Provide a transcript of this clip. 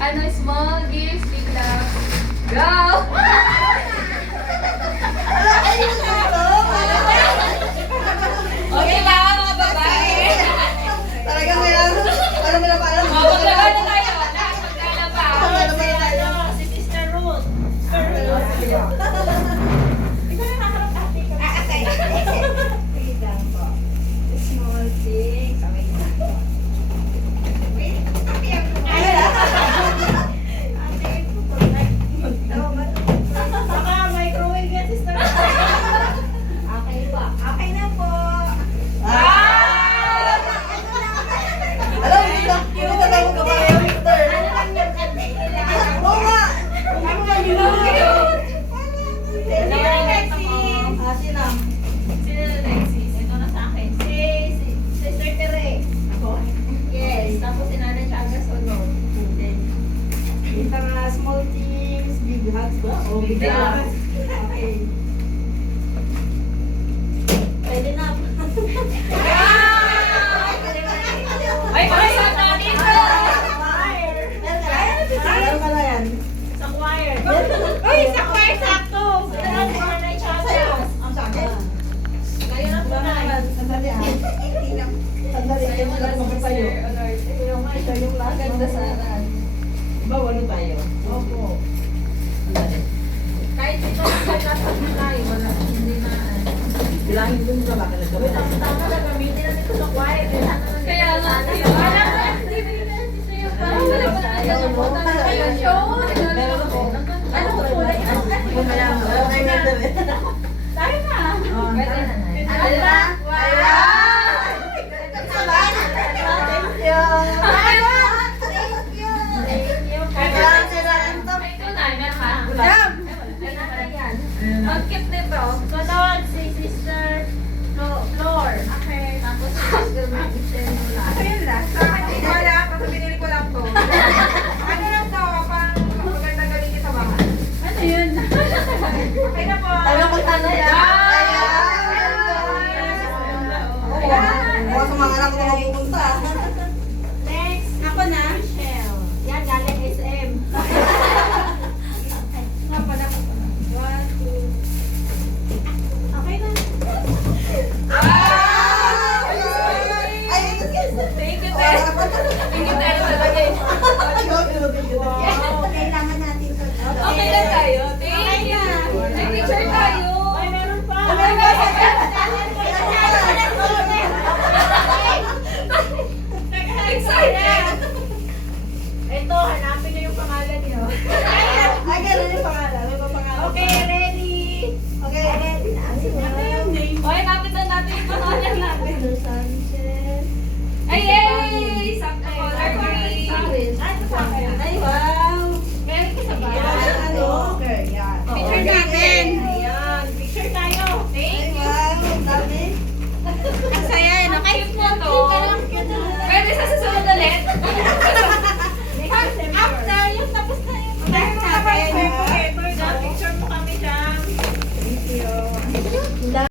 Ano, small gifts, big love. Go! Okay ba, mga babae? Talaga ngayon, ano nila pa alam? Maglaba na tayo. Lahat maglaba. Si Sister Ruth. Ikaw na nakaharap ate ka. Okay. Sige lang po. Small things. Okay na. Baka microwave yan, Sister Ruth. Okay po. Okay na po. Alam, hindi na tayo kabayo, Victor. Oo nga. Ano ba yun? Sino? Sino? Sino na Lexis? Ito na sa akin. Si Sister Tere. Ako? Yes. Tapos si Nanay Chaga Sono. Kita nga small things, big hugs ba? O big Big hugs. Okay. Pwede na. Ay, makasama na dito! Alam ka na yan. Sa choir. Uy, sa choir sakto. Sa Nanay Chaga. Ang sabi. Kayo na po na. Sandali ah. Sandali. Sa'yo mo lang, Magpapayo. Sister Olarte. Ito yung last. Maganda sana. Ba, ano tayo? Opo. Sandali. Kahit ito nagkakasal na tayo, wala, hindi na. Bilangin dun sa baka nagkabit. Tama na, gamitin na dito sa choir. Kaya nga, wala ko lang, hindi binigyan si Sayo pa. Wala pa na tayo. Ayun, show. Meron ako. Ano ko kulay? Tayo na. Pwede na na. Ano ba? Ito na, meron ka. Mag-keep na bro. Sunod si Sister Flor. Okay. Tapos si Sister Magdalena. Ayun lang. Sa akin, hindi ko alam. Kasi binili ko lang to. Ano lang to? Pang maganda gawin sa bahay. Ano yun? Okay na po. Tanong ko sana yan. Mga sa mga anak ko na pupunta. Next. Ako na. Michelle. Yan, galing SM. Nga pala ko. 1, 2. Okay na. Ay, Thank you, Ted. Thank you, Ted. Talaga eh. Kailangan natin ito. Okay lang tayo. Thank you. May picture tayo. Ay, meron pa. Excited. Ito, hanapin niyo yung pangalan niyo. Ay, ganun yung pangalan. May pangalan. Okay, ready? Okay.